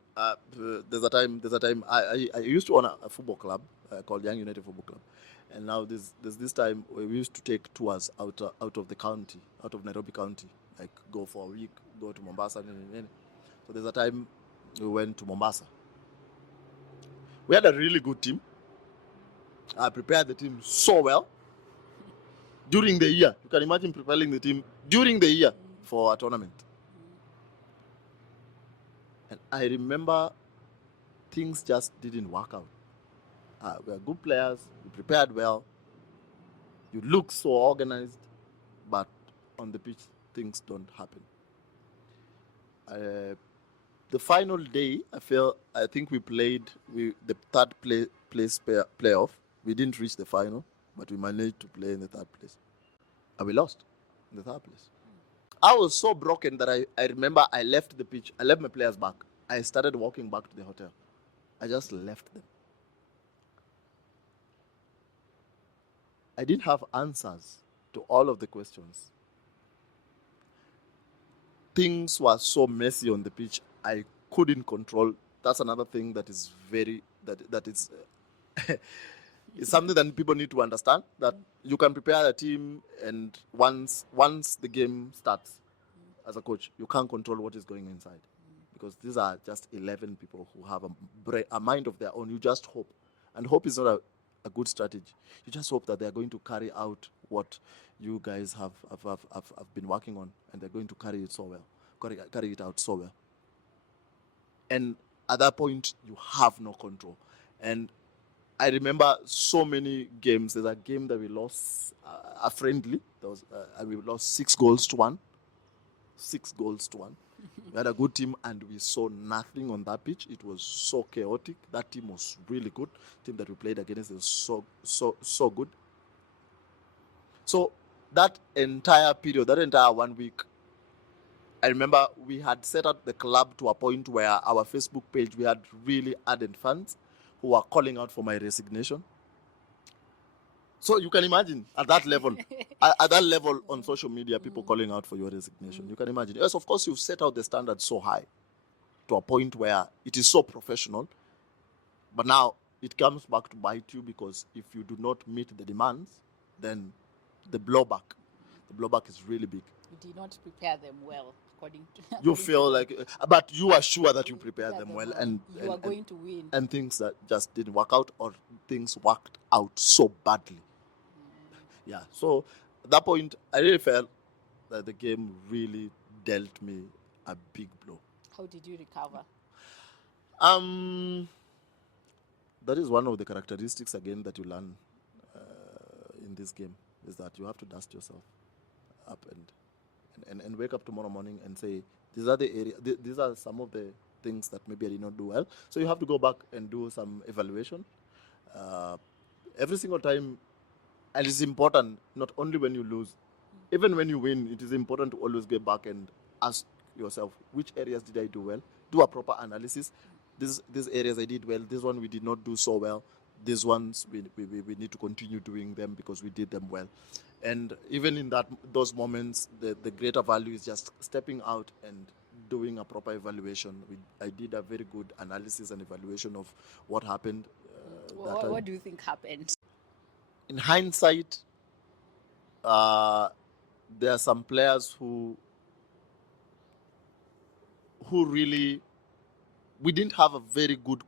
there's a time I used to own a football club called Young United Football Club, and now there's this time where we used to take tours out of the county, out of Nairobi County, like go for a week, go to Mombasa. So there's a time we went to Mombasa. We had a really good team. I prepared the team so well during the year. You can imagine preparing the team during the year for a tournament. And I remember things just didn't work out. We are good players, we prepared well, you look so organized, but on the pitch, things don't happen. The final day, I think we played the third place playoff. We didn't reach the final, but we managed to play in the third place. And we lost in the third place. I was so broken that I remember I left the pitch. I left my players back. I started walking back to the hotel. I just left them. I didn't have answers to all of the questions. Things were so messy on the pitch, I couldn't control. That's another thing that is that is it's something that people need to understand, that you can prepare a team, and once the game starts, as a coach, you can't control what is going inside, because these are just 11 people who have a mind of their own. You just hope, and hope is not a good strategy. You just hope that they're going to carry out what you guys have been working on, and they're going to carry it so well, carry it out so well. And at that point, you have no control. And I remember so many games. There's a game that we lost, a friendly. And we lost 6-1. 6-1. We had a good team, and we saw nothing on that pitch. It was so chaotic. That team was really good. The team that we played against was so good. So that entire period, that entire 1 week, I remember we had set up the club to a point where our Facebook page, we had really ardent fans who were calling out for my resignation. So you can imagine at that level, on social media, people calling out for your resignation. You can imagine. Yes, of course, you've set out the standard so high to a point where it is so professional. But now it comes back to bite you, because if you do not meet the demands, then the blowback is really big. You did not prepare them well, according to You feel like, but you are sure that you prepared them well, and you are going to win. And things that just didn't work out, or things worked out so badly. Yeah, so at that point, I really felt that the game really dealt me a big blow. How did you recover? That is one of the characteristics, again, that you learn in this game. is that you have to dust yourself up and wake up tomorrow morning and say, these are the area. These are some of the things that maybe I did not do well. So you have to go back and do some evaluation every single time. And it's important, not only when you lose, even when you win, it is important to always get back and ask yourself, which areas did I do well? Do a proper analysis. These areas I did well, this one we did not do so well. These ones we need to continue doing them because we did them well. And even in those moments, the greater value is just stepping out and doing a proper evaluation. I did a very good analysis and evaluation of what happened. What do you think happened? In hindsight, there are some players who really, we didn't have a very good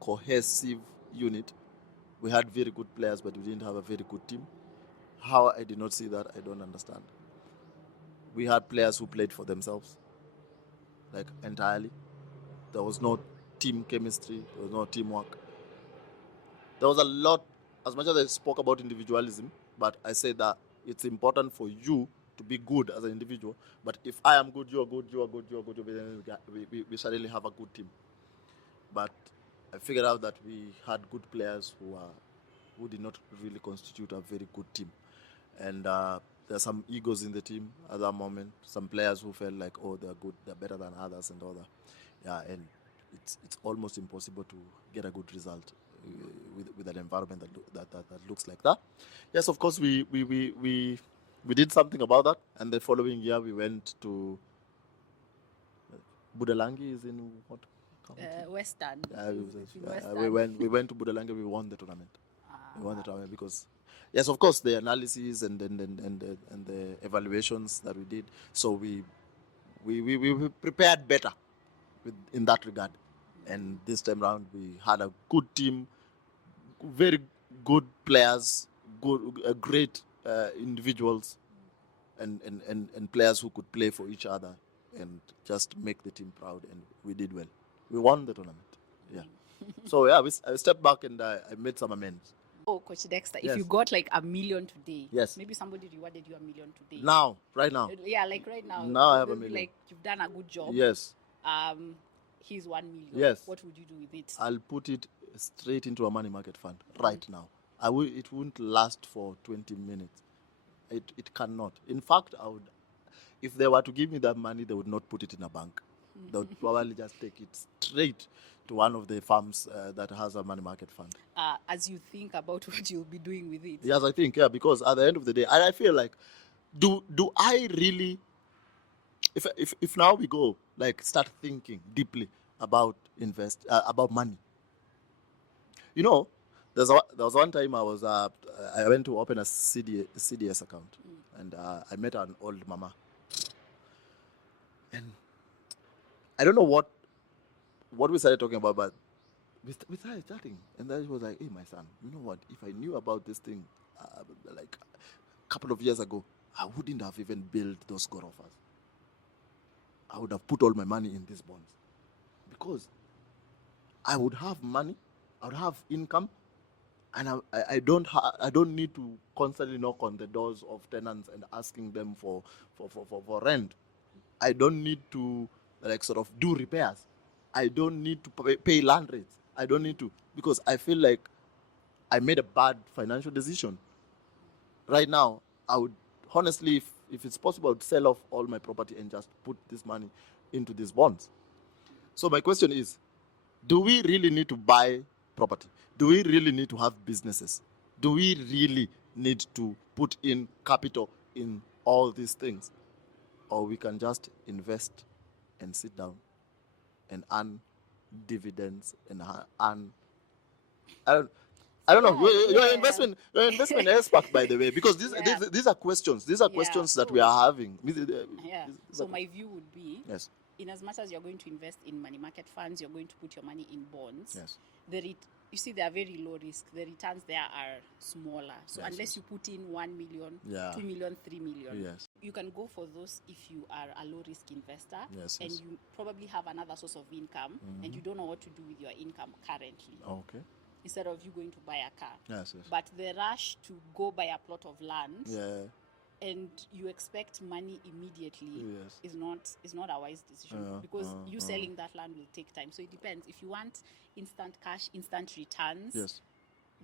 cohesive unit. We had very good players, but we didn't have a very good team. How I did not see that, I don't understand. We had players who played for themselves, like entirely. There was no team chemistry, there was no teamwork. There was a lot, as much as I spoke about individualism, but I said that it's important for you to be good as an individual. But if I am good, you are good, you are good, you are good, then we suddenly have a good team. But I figured out that we had good players who did not really constitute a very good team. And there are some egos in the team at that moment. Some players who felt like, oh, they're good, they're better than others and all that. Yeah, and it's almost impossible to get a good result with an environment that looks like that. Yes, of course, we did something about that. And the following year, we went to Budalangi is in what? Western. We went to Budalangi. We won the tournament. We won the tournament because, yes, of course, the analysis and the evaluations that we did. So we prepared better in that regard. And this time around, we had a good team, very good players, great individuals, and players who could play for each other and just make the team proud. And we did well. We won the tournament. Yeah. So yeah, I stepped back and I made some amends. Oh, Coach Dexter, Yes. if you got like $1 million today, Yes. maybe somebody rewarded you $1 million today. Now, right now. Yeah, like right now. Now I have $1 maybe million. Like you've done a good job. Yes. Here's $1 million. Yes. What would you do with it? I'll put it straight into a money market fund right now. It won't last for 20 minutes. It cannot. In fact, if they were to give me that money, they would not put it in a bank. They would probably just take it straight to one of the farms that has a money market fund. As you think about what you'll be doing with it. Yes, I think, because at the end of the day, I feel like, do I really, if now we go, like, start thinking deeply about about money. You know, there was one time I went to open a CDS account, and I met an old mama. And I don't know what we started talking about, but we started chatting. And then she was like, hey, my son, you know what? If I knew about this thing like a couple of years ago, I wouldn't have even built those gorofas. I would have put all my money in these bonds. Because I would have money, I would have income, and I don't need to constantly knock on the doors of tenants and asking them for rent. I don't need to sort of do repairs. I don't need to pay land rates. I don't need to, because I feel like I made a bad financial decision. Right now, I would honestly, if it's possible, I would sell off all my property and just put this money into these bonds. So my question is, do we really need to buy property? Do we really need to have businesses? Do we really need to put in capital in all these things? Or we can just invest and sit down and earn dividends and earn. I don't know. You're investment expert, by the way, because these are questions. These are questions that we are having. So my view would be, yes, in as much as you're going to invest in money market funds, you're going to put your money in bonds. Yes. You see, they are very low risk. The returns there are smaller. So unless you put in 1 million, 2 million, 3 million, you can go for those if you are a low risk investor and you probably have another source of income and you don't know what to do with your income currently. Okay. instead of you going to buy a car. Yes, yes. But the rush to go buy a plot of land and you expect money immediately is not a wise decision, because you selling that land will take time. So it depends. If you want instant cash, instant returns,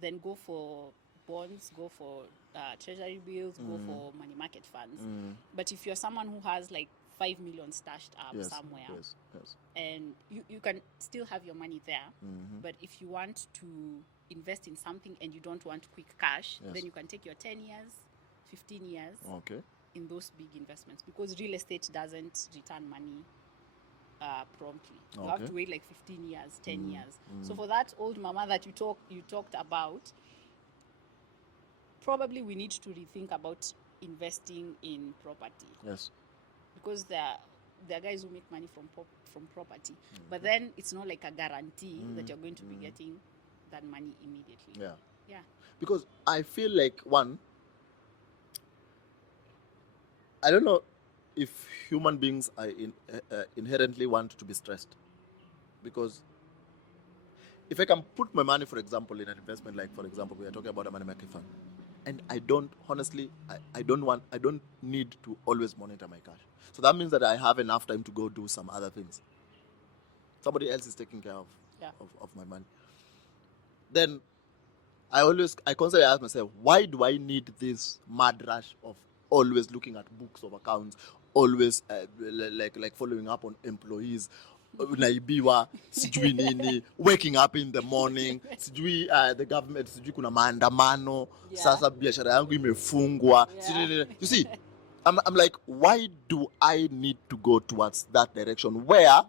then go for bonds, go for treasury bills, go for money market funds. But if you're someone who has like 5 million stashed up somewhere, and you can still have your money there, but if you want to invest in something and you don't want quick cash, then you can take your 10 years, 15 years in those big investments, because real estate doesn't return money promptly. You have to wait like 15 years, 10 years. So for that old mama that you talked about, probably we need to rethink about investing in property. Yes. Because there are guys who make money from property, but then it's not like a guarantee that you're going to be getting that money immediately. Yeah. Because I feel like, one, I don't know if human beings are inherently want to be stressed. Because if I can put my money, for example, in an investment, like for example, we are talking about a money market fund, and I don't need to always monitor my cash. So that means that I have enough time to go do some other things. Somebody else is taking care of my money. Then I constantly ask myself, why do I need this mad rush of always looking at books of accounts, always like following up on employees, naibiwa, sijui nini, waking up in the morning, sijui the government, sijui kuna maandamano, sasa biashara yangu imefungwa. You see, I'm like, why do I need to go towards that direction where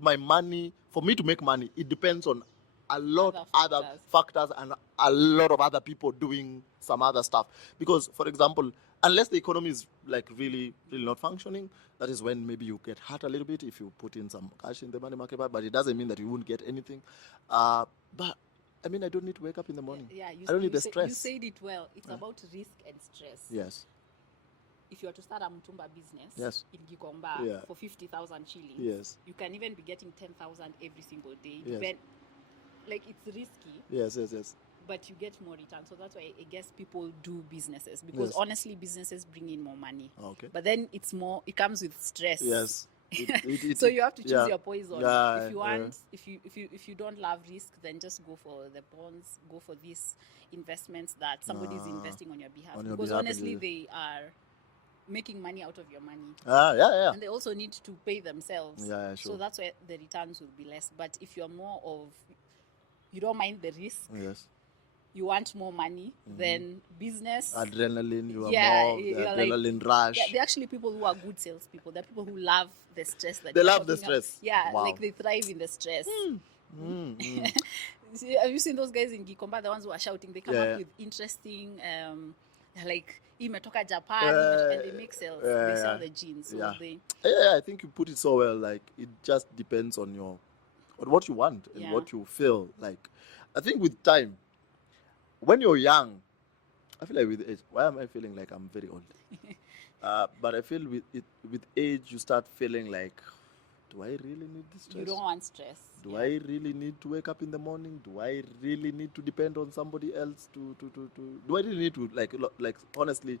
my money, for me to make money, it depends on a lot of other factors and a lot of other people doing some other stuff. Because, for example, unless the economy is like really, really not functioning, that is when maybe you get hurt a little bit if you put in some cash in the money market, but it doesn't mean that you won't get anything. But I mean, I don't need to wake up in the morning. I don't need the stress. You said it well. It's about risk and stress. Yes. If you are to start a Mutumba business in Gikomba for 50,000 shillings, you can even be getting 10,000 every single day. Like, it's risky. Yes. But you get more return. So that's why I guess people do businesses, because honestly, businesses bring in more money. But then it comes with stress. Yes. So you have to choose your poison. If you want, if you don't love risk, then just go for the bonds, go for these investments that somebody is investing on your behalf. Because honestly, they are making money out of your money. And they also need to pay themselves. Sure. So that's why the returns will be less. But if you're more of, you don't mind the risk, you want more money, then business, adrenaline, you are more adrenaline rush. They're actually people who are good salespeople. They're people who love the stress. They love the stress. Like they thrive in the stress. Have you seen those guys in Gikomba, the ones who are shouting? They come up with interesting, like, imetoka Japan, and they make sales. They sell the jeans. So I think you put it so well. Like, it just depends on what you want and what you feel. Like, I think with time, when you're young, I feel like with age, why am I feeling like I'm very old? But I feel with age, you start feeling like, do I really need this stress? You don't want stress. Do I really need to wake up in the morning? Do I really need to depend on somebody else to do I really need to, like honestly,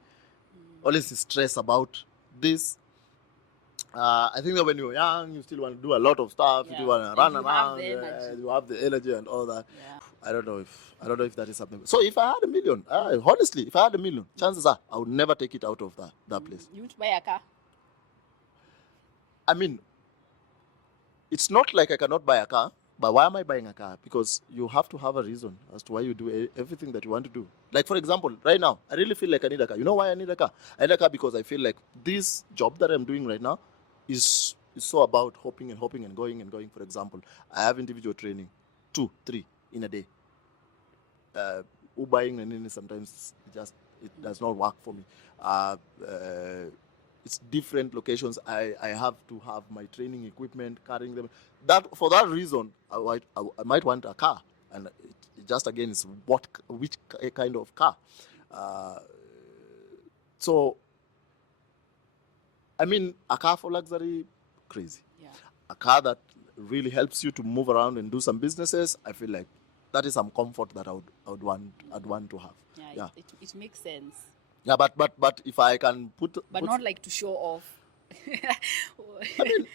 always stress about this? I think that when you're young, you still want to do a lot of stuff. You want to run around. You have the energy and all that. I don't know if that is something. So if I had $1 million, honestly, if I had $1 million, chances are I would never take it out of that place. You would buy a car? I mean, it's not like I cannot buy a car, but why am I buying a car? Because you have to have a reason as to why you do everything that you want to do. Like, for example, right now, I really feel like I need a car. You know why I need a car? I need a car because I feel like this job that I'm doing right now is so about hopping and going. For example, I have individual training, 2, 3 in a day. Ubering and then sometimes it does not work for me. It's different locations. I have to have my training equipment, carrying them. For that reason, I might want a car, and it just again is which kind of car. So, I mean, a car for luxury, crazy. A car that really helps you to move around and do some businesses, I feel like that is some comfort that I'd want to have. Yeah. It makes sense. Yeah, but if I can put not like to show off. I mean,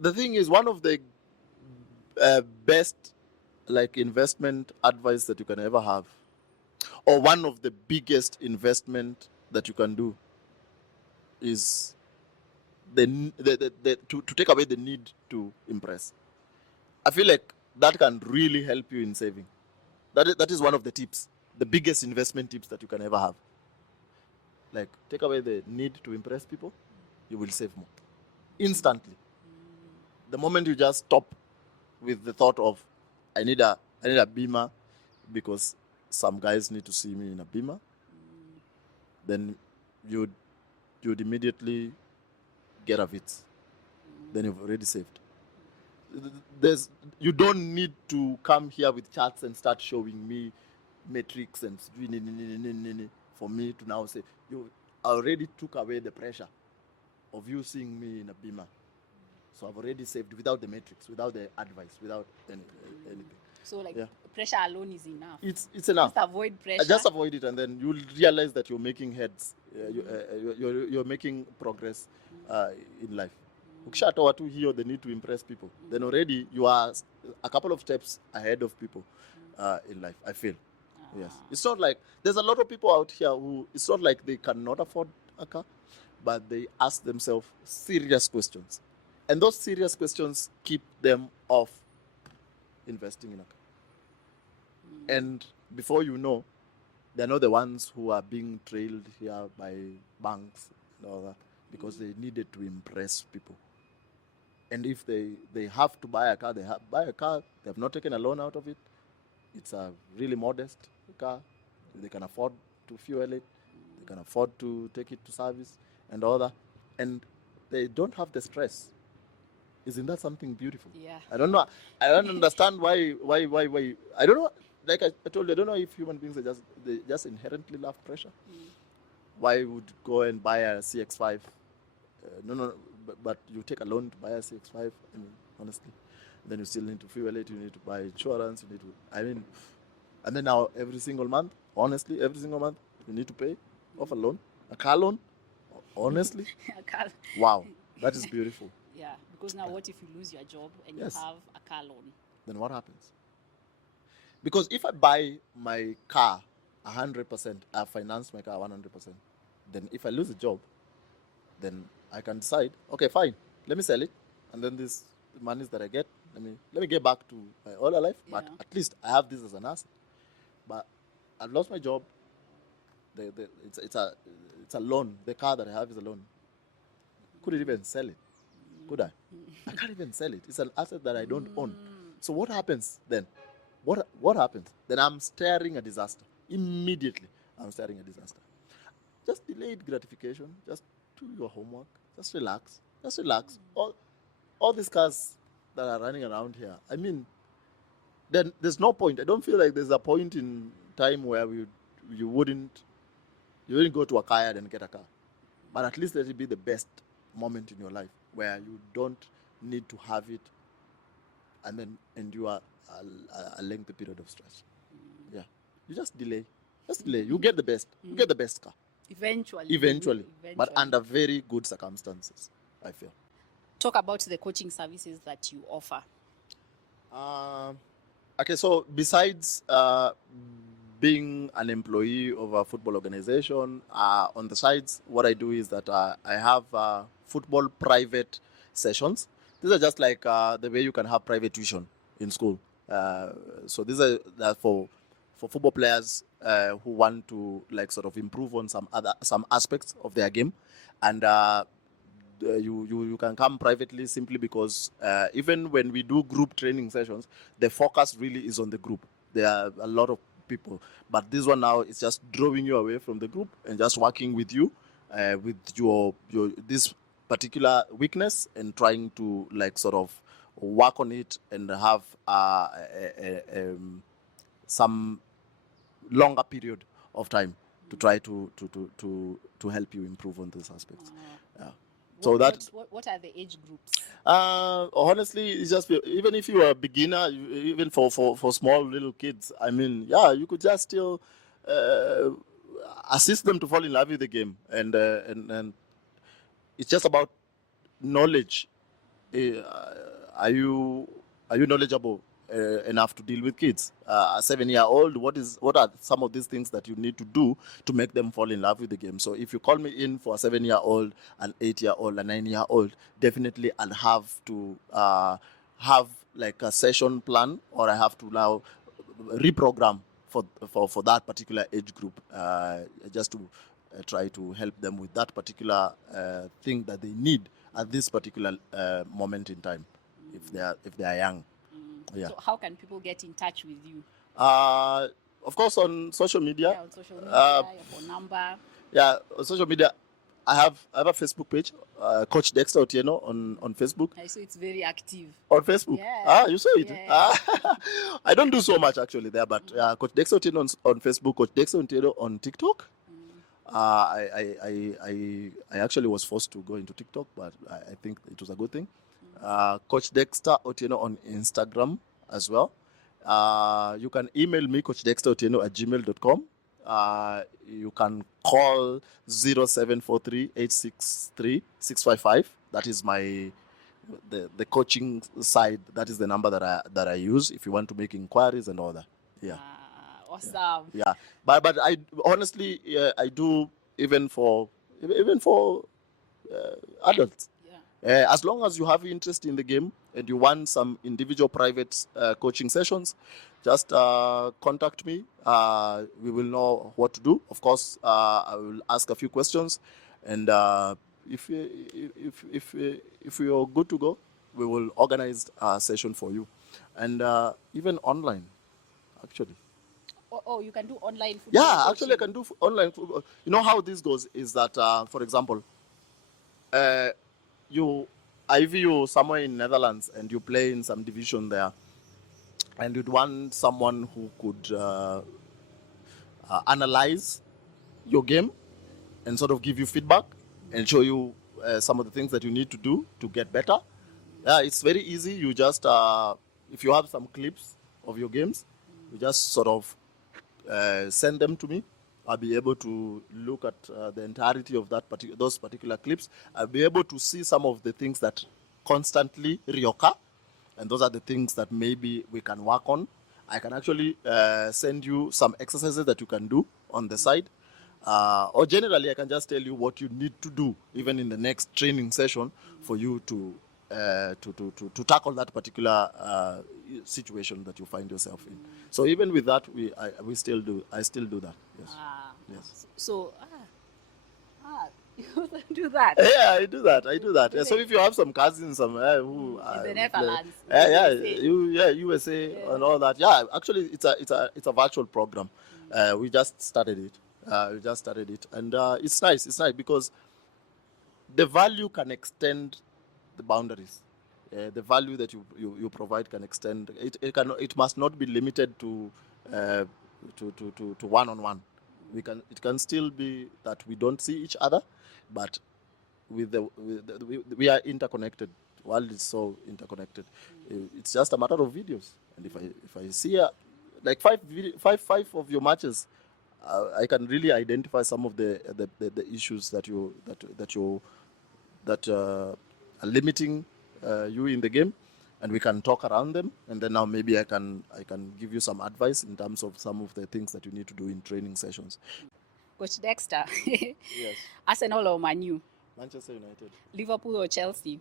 the thing is, one of the best like investment advice that you can ever have, or one of the biggest investment that you can do, is to take away the need to impress. I feel like that can really help you in saving. That is one of the tips, the biggest investment tips that you can ever have. Like, take away the need to impress people, you will save more instantly. The moment you just stop with the thought of, I need a beamer because some guys need to see me in a beamer, then you'd immediately get a Vitz. Then you've already saved. You don't need to come here with charts and start showing me metrics and for me to now say, you already took away the pressure of you seeing me in a beamer. So I've already saved without the metrics, without the advice, without anything. So pressure alone is enough. It's enough. Just avoid pressure. Just avoid it, and then you'll realize that you're making heads. You're making progress in life. Ukishatoa tu hiyo the need to impress people, then already you are a couple of steps ahead of people in life, I feel. Yes. It's not like there's a lot of people out here who, it's not like they cannot afford a car, but they ask themselves serious questions. And those serious questions keep them off investing in a car. And before you know, they're not the ones who are being trailed here by banks and all that, because they needed to impress people. And if they have to buy a car, buy a car. They have not taken a loan out of it. It's a really modest car. They can afford to fuel it. They can afford to take it to service and all that. And they don't have the stress. Isn't that something beautiful? Yeah. I don't know. I don't understand why. I don't know. Like I told you, I don't know if human beings they just inherently love pressure. Why would go and buy a CX-5? No. But you take a loan to buy a CX-5. I mean, honestly, then you still need to fuel it. You need to buy insurance. You need to. And then now every single month, honestly, you need to pay off a loan, a car loan. Honestly, wow, that is beautiful. Yeah, because now what if you lose your job and you have a car loan? Then what happens? Because if I buy my car 100%, I finance my car 100%, then if I lose a job, then I can decide, okay, fine, let me sell it, and then this monies that I get, let me get back to my older life, but at least I have this as an asset. But I've lost my job. It's a loan. The car that I have is a loan. Couldn't even sell it. Could I? I can't even sell it. It's an asset that I don't own. So what happens then? What happens? Then I'm staring a disaster. Immediately, I'm staring a disaster. Just delayed gratification. Just do your homework. Just relax. All these cars that are running around here, then there's no point. I don't feel like there's a point in time where you wouldn't go to a car yard and get a car. But at least let it be the best moment in your life where you don't need to have it and then endure a lengthy period of stress. Yeah. You just delay. You get the best. You get the best car. Eventually. But under very good circumstances, I feel. Talk about the coaching services that you offer. Okay, so besides being an employee of a football organization, on the sides, what I do is that I have football private sessions. These are just like the way you can have private tuition in school. So these are for football players who want to like sort of improve on some aspects of their game, and you can come privately simply because even when we do group training sessions, the focus really is on the group. There are a lot of people, but this one now is just drawing you away from the group and just working with you with your this particular weakness and trying to like sort of work on it and have some longer period of time to try to help you improve on these aspects. Yeah. So what are the age groups? Honestly, it's just even if you are a beginner, even for small little kids, I mean, yeah, you could just still uh, assist them to fall in love with the game, and it's just about knowledge. Uh, are you knowledgeable enough to deal with kids? A 7-year-old, what are some of these things that you need to do to make them fall in love with the game? So if you call me in for a 7-year-old, an 8-year-old, a 9-year-old, definitely I'll have to have like a session plan, or I have to now reprogram for that particular age group, just to try to help them with that particular thing that they need at this particular moment in time, if they are young. Yeah. So how can people get in touch with you? Of course, on social media. Yeah, on social media, your phone number. Yeah, on social media, I have a Facebook page, Coach Dexter Otieno on Facebook. I saw it's very active. On Facebook? Yeah. You saw it? Yeah. I don't do so much actually there, but Coach Dexter Otieno on Facebook, Coach Dexter Otieno on TikTok. I actually was forced to go into TikTok, but I think it was a good thing. Coach Dexter Otieno on Instagram as well. You can email me, coachdexterotieno@gmail.com. You can call 0743-863-655. That is the coaching side. That is the number that I use if you want to make inquiries and all that. Yeah. Awesome. Yeah. But I honestly, I do even for adults. Yeah. As long as you have interest in the game and you want some individual private coaching sessions, just contact me. We will know what to do. Of course, I will ask a few questions, and if you're good to go, we will organize a session for you, and even online, actually. Oh, you can do online football. Yeah, coaching. actually, I can do online football. You know how this goes is that, for example, I view somewhere in Netherlands and you play in some division there, and you'd want someone who could analyze your game and sort of give you feedback and show you some of the things that you need to do to get better. Yeah, it's very easy. You just, if you have some clips of your games, you just sort of send them to me. I'll be able to look at the entirety of those particular clips. I'll be able to see some of the things that constantly reoccur, and those are the things that maybe we can work on. I can actually send you some exercises that you can do on the side, or generally I can just tell you what you need to do even in the next training session for you to tackle that particular situation that you find yourself in. So even with that, I still do that. Yes. Yes. So you do that. Yeah, I do that. Yeah, so if you have some cousins somewhere who in the Netherlands, USA and all that. Yeah, actually, it's a virtual program. We just started it. And it's nice. It's nice because the value can extend the boundaries. The value that you provide can extend. It must not be limited to one-on-one. It can still be that we don't see each other, but we are interconnected. The world is so interconnected. It's just a matter of videos. And if I see like five of your matches, I can really identify some of the issues that are limiting you in the game, and we can talk around them, and then now maybe I can give you some advice in terms of some of the things that you need to do in training sessions. Coach Dexter. Yes. Arsenal or Man U? Manchester United. Liverpool or Chelsea?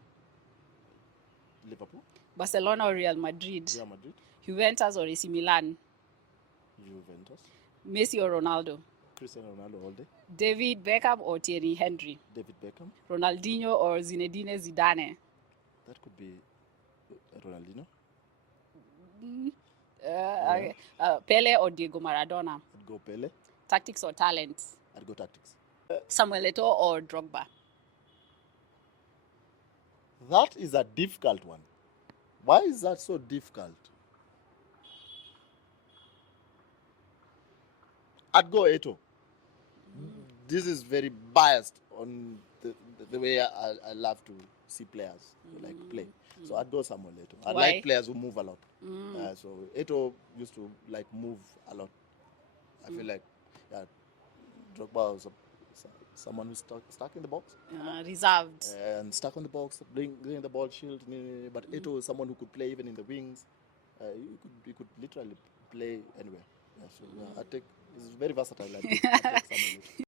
Liverpool. Barcelona or Real Madrid? Real Madrid. Juventus or AC Milan? Juventus. Messi or Ronaldo? Cristiano Ronaldo all day. David Beckham or Thierry Henry? David Beckham. Ronaldinho or Zinedine Zidane? That could be Ronaldinho. Pele or Diego Maradona? I'd go Pele. Tactics or talent? I'd go tactics. Samuel Etoo or Drogba? That is a difficult one. Why is that so difficult? I'd go Etoo. This is very biased on the way I love to see players like play. So I'd go Samuel Etoo. I Why? like players who move a lot. So Etoo used to like move a lot. I feel like Drogba was someone who's stuck in the box. Reserved. And stuck on the box, bring the ball, shield. But Etoo was someone who could play even in the wings. You could literally play anywhere. So I take. It's very versatile. I take Samuel Etoo.